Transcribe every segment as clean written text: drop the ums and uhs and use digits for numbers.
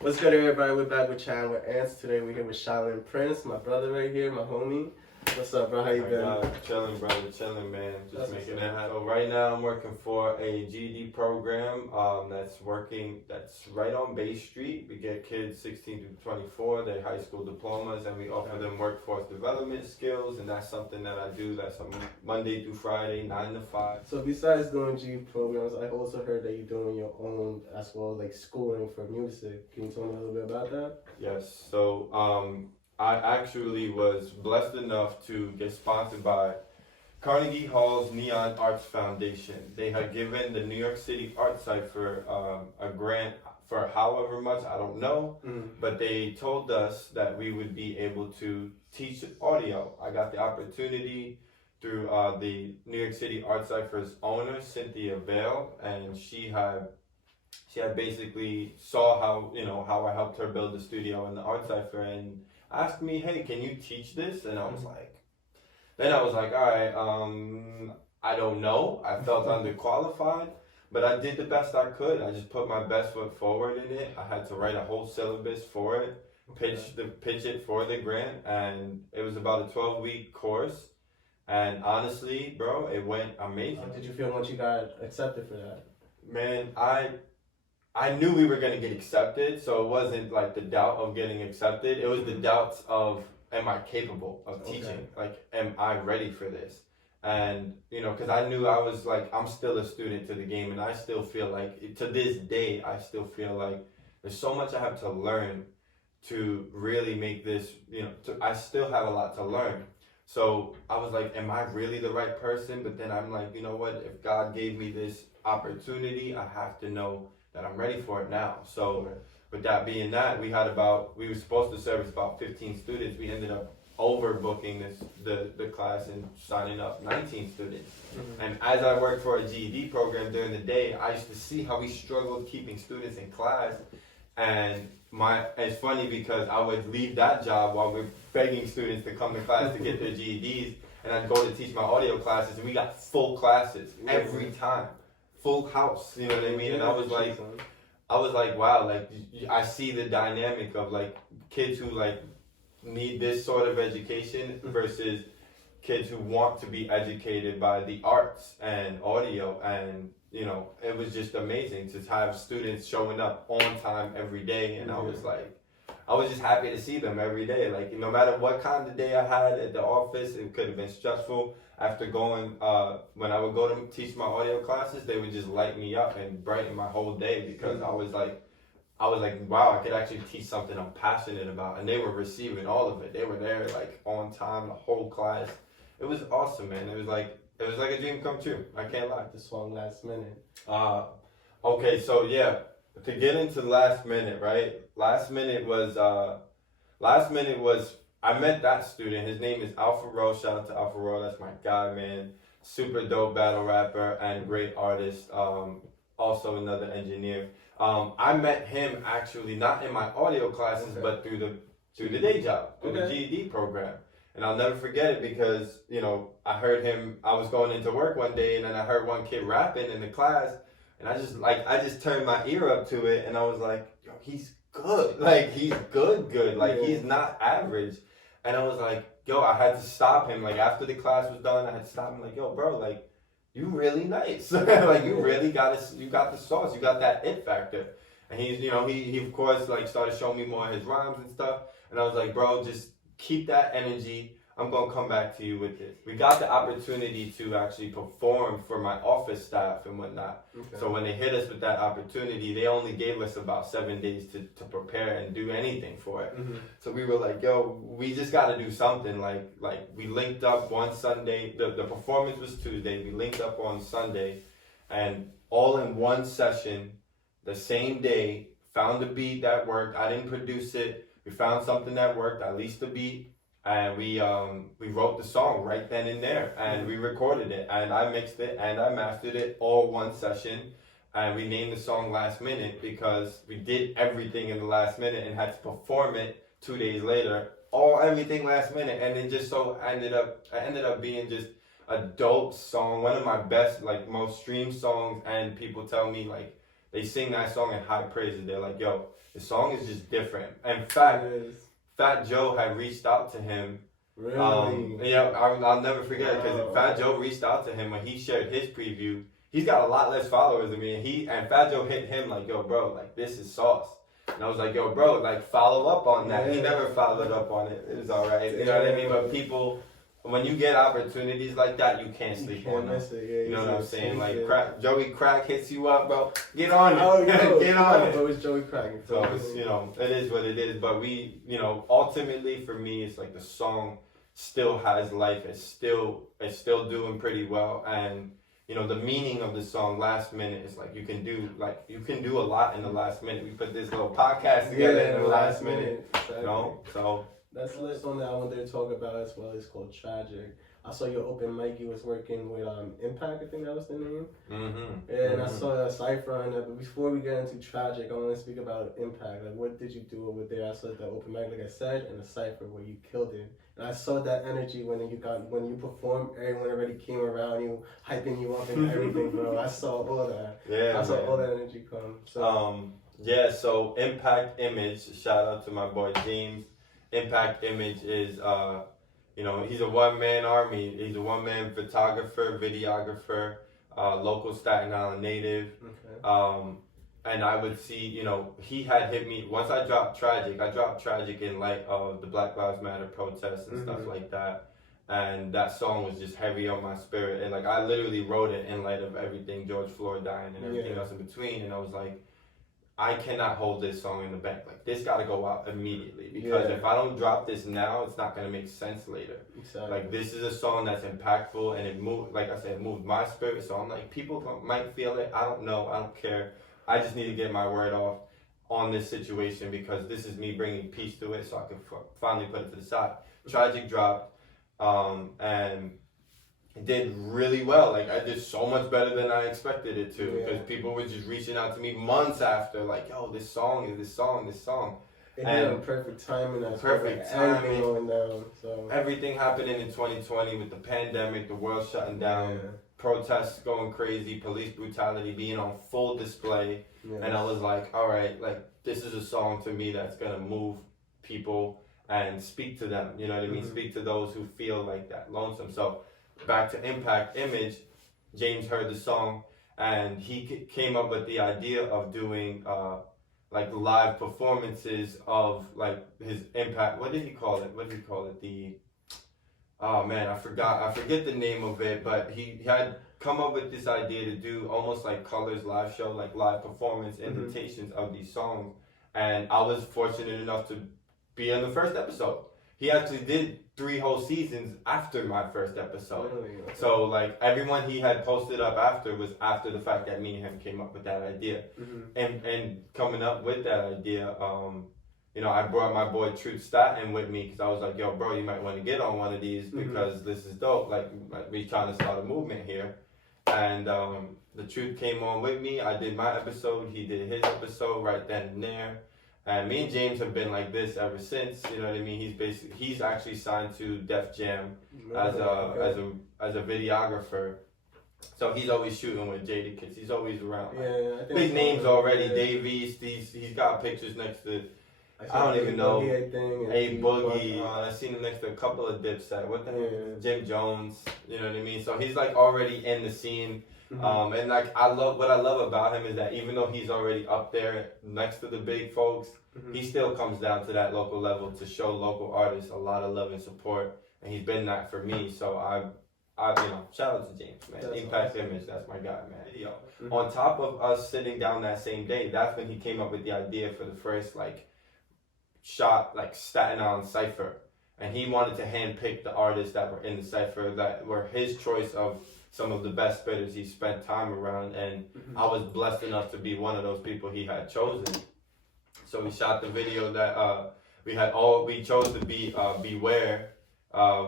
What's good, everybody? We're back with Chatting with Ants. Today we're here with Shaolin Prince, my brother right here, my homie. What's up, bro? How you been? Chilling, brother. Chilling, man. Just That's making what's it up. happen. So right now I'm working for a GED program that's right on Bay Street. We get kids 16 to 24, their high school diplomas, and we offer them workforce development skills, and that's something that I do. That's on Monday through Friday, 9 to 5. So besides doing G programs, I also heard that you're doing your own as well, like schooling for music. Can you tell me a little bit about that? Yes. So I actually was blessed enough to get sponsored by Carnegie Hall's Neon Arts Foundation. They had given the New York City Art Cypher a grant for however much, I don't know, but they told us that we would be able to teach audio. I got the opportunity through the New York City Art Cypher's owner, Cynthia Valle, and she had basically saw how I helped her build the studio and the Art Cypher and asked me, hey, can you teach this? And I was like, all right, I don't know. I felt underqualified, but I did the best I could. I just put my best foot forward in it. I had to write a whole syllabus for it, pitch it for the grant, and it was about a 12-week course. And honestly, bro, it went amazing. How did you feel once you got accepted for that? Man, I knew we were going to get accepted, so it wasn't like the doubt of getting accepted. It was the doubts of, am I capable of teaching? Like, am I ready for this? And, because I knew I was like, I'm still a student to the game, and I still feel like, to this day, I still feel like there's so much I have to learn to really make this, I still have a lot to learn. So I was like, am I really the right person? But then I'm like, you know what? If God gave me this opportunity, I have to know that I'm ready for it now. So with that being that, we were supposed to service about 15 students. We ended up overbooking the class and signing up 19 students. And as I worked for a GED program during the day, I used to see how we struggled keeping students in class. And it's funny because I would leave that job while we're begging students to come to class to get their GEDs, and I'd go to teach my audio classes, and we got full classes every time. Full house, you know what I mean? And I was like, wow, like I see the dynamic of like kids who like need this sort of education versus kids who want to be educated by the arts and audio, and it was just amazing to have students showing up on time every day, and I was just happy to see them every day. Like, no matter what kind of day I had at the office, it could have been stressful. After going, when I would go to teach my audio classes, they would just light me up and brighten my whole day because I was like, wow, I could actually teach something I'm passionate about, and they were receiving all of it. They were there like on time, the whole class. It was awesome, man. It was like a dream come true. I can't lie. The song Last Minute. Okay, so yeah, to get into last minute, right? Last minute was I met that student. His name is Alpha Rowe. Shout out to Alpha Rowe. That's my guy, man. Super dope battle rapper and great artist. Also another engineer. I met him actually not in my audio classes, but through the day job, through the GED program. And I'll never forget it because, I heard him, I was going into work one day and then I heard one kid rapping in the class, and I just turned my ear up to it and I was like, yo, he's good. Like, he's good. Like, he's not average. And I was like, yo, I had to stop him. Like, after the class was done, I had to stop him like, yo, bro, like, you really nice. Like, you really got the sauce. You got that it factor. And he's, he of course, like, started showing me more of his rhymes and stuff. And I was like, bro, just keep that energy. I'm going to come back to you with this. We got the opportunity to actually perform for my office staff and whatnot. So when they hit us with that opportunity, they only gave us about 7 days to prepare and do anything for it. So we were like, yo, we just got to do something. Like we linked up one Sunday. The performance was Tuesday. We linked up on Sunday, and all in one session, the same day, found a beat that worked. I didn't produce it. We found something that worked, at least the beat. And we wrote the song right then and there, and we recorded it, and I mixed it, and I mastered it all one session, and we named the song Last Minute because we did everything in the last minute and had to perform it 2 days later, everything last minute, and it just so ended up being just a dope song, one of my best, like, most streamed songs, and people tell me, like, they sing that song in high praises. They're like, yo, the song is just different. And Fat Joe had reached out to him. Really? Yeah, I'll never forget because Wow. Fat Joe reached out to him when he shared his preview. He's got a lot less followers than me, and Fat Joe hit him like, yo, bro, like this is sauce. And I was like, yo, bro, like follow up on that. He never followed up on it. It was all right. You know what I mean? But people, when you get opportunities like that, you can't sleep on them. You know what I'm saying? Like Joey Crack hits you up, bro. Get on it. Oh, no, Get on it. It was Joey Crack. So it's, you know, it is what it is. But we, you know, ultimately for me, it's like the song still has life. It's still doing pretty well. And you know, the meaning of the song Last Minute is like you can do a lot in the last minute. We put this little podcast together in the last minute. Exactly. You know? So that's the song that I wanted to talk about as well. It's called Tragic. I saw your open mic. You was working with Impact, I think that was the name. And I saw a Cypher on it. But before we get into Tragic, I want to speak about Impact. Like, what did you do over there? I saw the open mic, like I said, and the Cypher where you killed it. And I saw that energy when you performed. Everyone already came around you, hyping you up and everything, bro. I saw all that. Yeah, I saw all that energy come. So. So Impact Image. Shout out to my boy James. Impact Image is you know, he's a one-man army. He's a one-man photographer, videographer, local Staten Island native. Okay. And I would see, you know, he had hit me, once I dropped Tragic in light of the Black Lives Matter protests and stuff like that. And that song was just heavy on my spirit. And like, I literally wrote it in light of everything, George Floyd dying and everything else in between. And I was like, I cannot hold this song in the bank. Like, this got to go out immediately because if I don't drop this now, it's not going to make sense later. Exactly. Like, this is a song that's impactful and it moved, like I said, it moved my spirit. So I'm like, people might feel it. I don't know. I don't care. I just need to get my word off on this situation because this is me bringing peace to it so I can finally put it to the side. Tragic dropped and it did really well. Like, I did so much better than I expected it to because people were just reaching out to me months after, like, yo, this song. It had perfect timing. Perfect timing. Going down, so. Everything happening in 2020 with the pandemic, the world shutting down, protests going crazy, police brutality being on full display. And I was like, all right, like, this is a song to me that's going to move people and speak to them. You know what I mean? Speak to those who feel like that lonesome. So back to Impact Image, James heard the song and he came up with the idea of doing like live performances of like his Impact. What did he call it? Oh man, I forget the name of it, but he had come up with this idea to do almost like Colors live show, like live performance invitations of these songs. And I was fortunate enough to be on the first episode. He actually did 3 whole seasons after my first episode. Really? Okay. So like everyone he had posted up after was after the fact that me and him came up with that idea. And coming up with that idea, you know, I brought my boy Truth Staten with me because I was like, yo, bro, you might want to get on one of these because this is dope. Like we trying to start a movement here. And the Truth came on with me. I did my episode. He did his episode right then and there. And me and James have been like this ever since. You know what I mean? He's actually signed to Def Jam as a videographer. So he's always shooting with Jada Kids. He's always around. Like, big names already. Dave East. He's got pictures next to. I don't even know. A Boogie. I've seen him next to a couple of Dipset. What the hell? Jim Jones. You know what I mean? So he's like already in the scene. And like what I love about him is that even though he's already up there next to the big folks, he still comes down to that local level to show local artists a lot of love and support. And he's been that for me. So I you know, shout out to James, man. That's Impact awesome. Image, that's my guy, man. Video. On top of us sitting down that same day, that's when he came up with the idea for the first like shot, like Staten Island Cypher. And he wanted to handpick the artists that were in the Cypher that were his choice of some of the best spitters he spent time around, and I was blessed enough to be one of those people he had chosen. So we shot the video that we chose to be Beware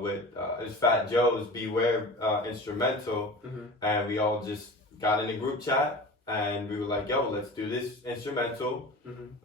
with it's Fat Joe's Beware instrumental, and we all just got in a group chat and we were like, yo, let's do this instrumental.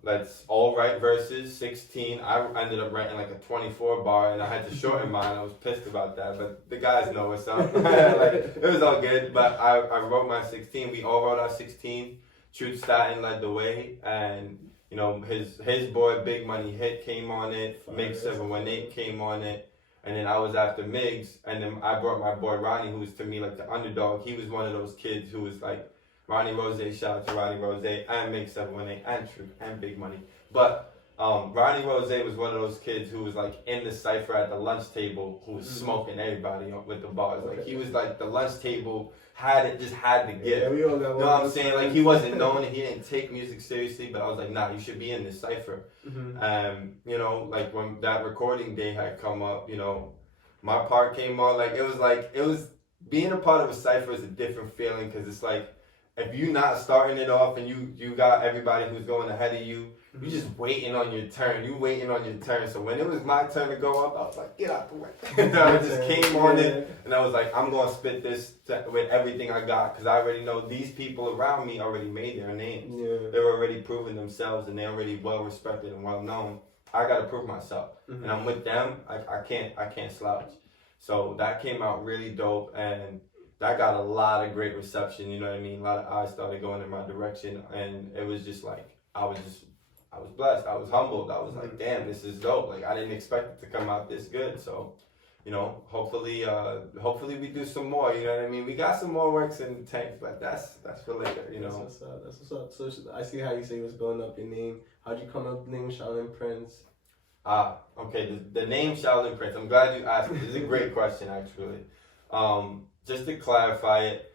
Let's all write verses, 16. I ended up writing like a 24 bar and I had to shorten mine. I was pissed about that, but the guys know what's up. Like, it was all good, but I wrote my 16. We all wrote our 16. Truth Staten led the way, and you know his boy Big Money Hit came on it. Migs718 came on it, and then I was after Migs, and then I brought my boy Ronny, who was to me like the underdog. He was one of those kids who was like Ronny Rose. Shout out to Ronny Rose and Migs718 and Truth and Big Money, but. Ronny Rose was one of those kids who was like in the Cypher at the lunch table who was smoking everybody with the bars. Like he was like the lunch table had to give. Yeah, we all got you know what I'm saying? Like he wasn't known and he didn't take music seriously, but I was like, nah, you should be in this Cypher. You know, like when that recording day had come up, you know, my part came on. Like it was being a part of a Cypher is a different feeling because it's like if you're not starting it off and you got everybody who's going ahead of you. You just waiting on your turn. You waiting on your turn. So when it was my turn to go up, I was like, get out the way. I just came on it, and I was like, I'm going to spit this with everything I got because I already know these people around me already made their names. Yeah. They were already proving themselves, and they're already well respected and well known. I got to prove myself, and I'm with them. I can't slouch. So that came out really dope, and that got a lot of great reception. You know what I mean? A lot of eyes started going in my direction, and it was just like I was blessed. I was humbled. I was like, damn, this is dope. Like, I didn't expect it to come out this good. So, you know, hopefully we do some more. You know what I mean? We got some more works in the tank, but that's for later, you know. That's what's up. So I see how you say you was building up your name. How'd you come up with the name Shaolin Prince? Okay. The name Shaolin Prince. I'm glad you asked. This is a great question, actually. Just to clarify it,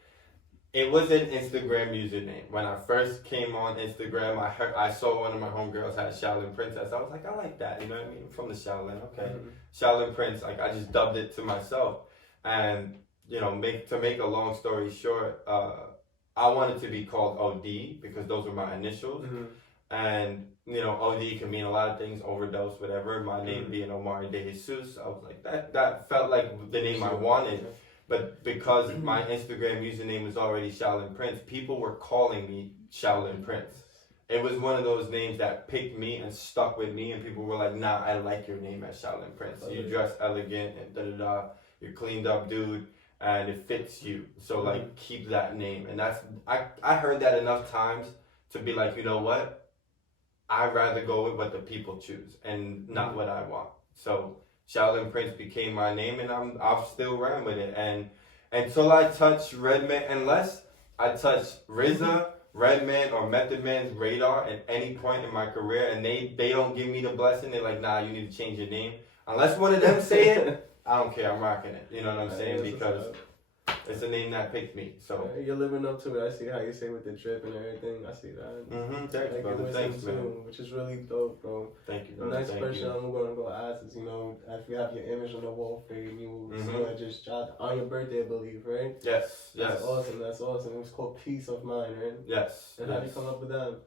it was an Instagram username. When I first came on Instagram, I saw one of my homegirls had Shaolin Princess. I was like, I like that, you know what I mean? I'm from the Shaolin, okay. Shaolin Prince, like I just dubbed it to myself. And, you know, to make a long story short, I wanted to be called OD because those were my initials. And, you know, OD can mean a lot of things, overdose, whatever. My name being Omari DeJesus, I was like, that felt like the name I wanted. But because my Instagram username was already Shaolin Prince, people were calling me Shaolin Prince. It was one of those names that picked me and stuck with me, and people were like, nah, I like your name as Shaolin Prince. You dress elegant and da-da-da. You're cleaned up dude, and it fits you. So, like, keep that name. And that's, I heard that enough times to be like, you know what? I'd rather go with what the people choose and not what I want. So Shaolin Prince became my name, and I've still ran with it. And until I touch Redman, unless I touch RZA, Redman, or Method Man's radar at any point in my career, and they don't give me the blessing, they're like, nah, you need to change your name. Unless one of them say it, I don't care. I'm rocking it. You know what I'm saying? Because it's a name that picked me. So you're living up to it. I see how you say with the drip and everything. I see that. Thanks, brother. Thanks, man. Which is really dope, bro. Thank you, brother. The next question I'm gonna go ask is, you know, if you have your image on the wall for you, you know, just dropped on your birthday, I believe, right? Yes. That's awesome. That's awesome. It was called Peace of Mind, right? Yes. And how do you come up with that?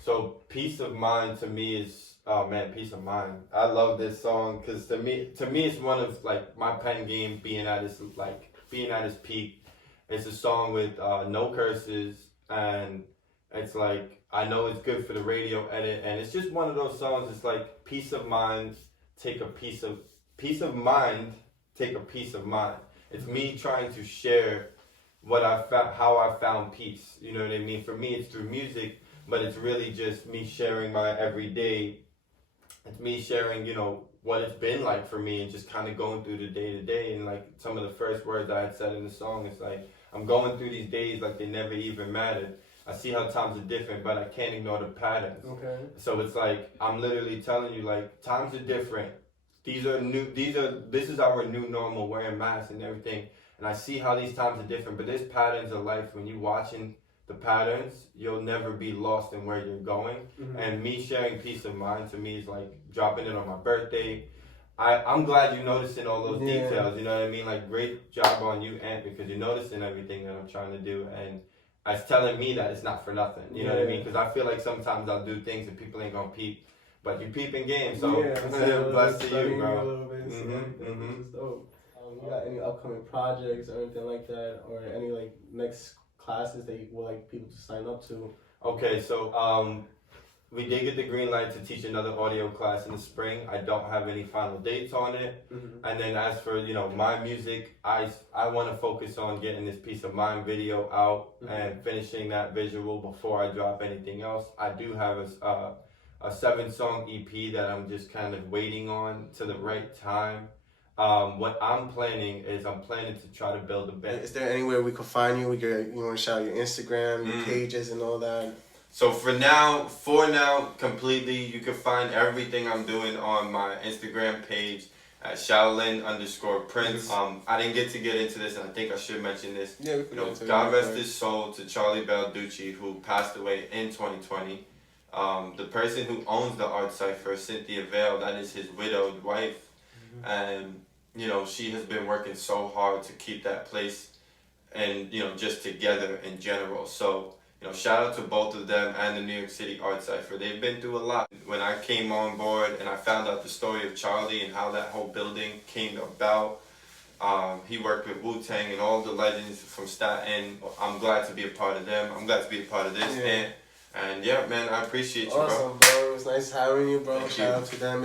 So Peace of Mind to me is, oh man, Peace of Mind. I love this song because to me it's one of like my pen game being at its peak. It's a song with no curses, and it's like, I know it's good for the radio edit, and it's just one of those songs. It's like peace of mind, take a piece of mind, take a piece of mind. It's me trying to share what I found, how I found peace. You know what I mean? For me, it's through music, but it's really just me sharing my everyday. It's me sharing, you know, what it's been like for me, and just kind of going through the day to day. And like some of the first words I had said in the song, it's like, I'm going through these days like they never even mattered. I see how times are different, but I can't ignore the patterns. Okay. So it's like, I'm literally telling you, like, times are different. This is our new normal, wearing masks and everything. And I see how these times are different, but there's patterns of life. When you're watching the patterns, you'll never be lost in where you're going. And me sharing peace of mind to me is like dropping it on my birthday. I'm glad you're noticing all those details, you know what I mean? Like, great job on you, Ant, because you're noticing everything that I'm trying to do, and it's telling me that it's not for nothing, you know what I mean? Because I feel like sometimes I'll do things and people ain't gonna peep, but you peeping game, so blessed to you, bro. You got any upcoming projects or anything like that, or any like next classes that you would like people to sign up to? Okay, so we did get the green light to teach another audio class in the spring. I don't have any final dates on it. And then as for, you know, my music, I want to focus on getting this Peace of Mind video out and finishing that visual before I drop anything else. I do have a 7-song EP that I'm just kind of waiting on to the right time. What I'm planning to try to build a band. Is there anywhere we could find you? You want to shout out your Instagram, your pages, and all that? So for now, completely, you can find everything I'm doing on my Instagram page at Shaolin_Prince. I didn't get into this, and I think I should mention this. Yeah, we can. You know, God rest his soul to Charlie Balducci, who passed away in 2020. The person who owns the art Cypher, Cynthia Valle, that is his widowed wife. And, you know, she has been working so hard to keep that place and, you know, just together in general. So, you know, shout out to both of them and the New York City Art Cypher. They've been through a lot. When I came on board and I found out the story of Charlie and how that whole building came about, he worked with Wu-Tang and all the legends from Staten. I'm glad to be a part of them. I'm glad to be a part of this. And yeah, man, I appreciate you, bro. Awesome, bro. It was nice having you, bro. Shout out to them.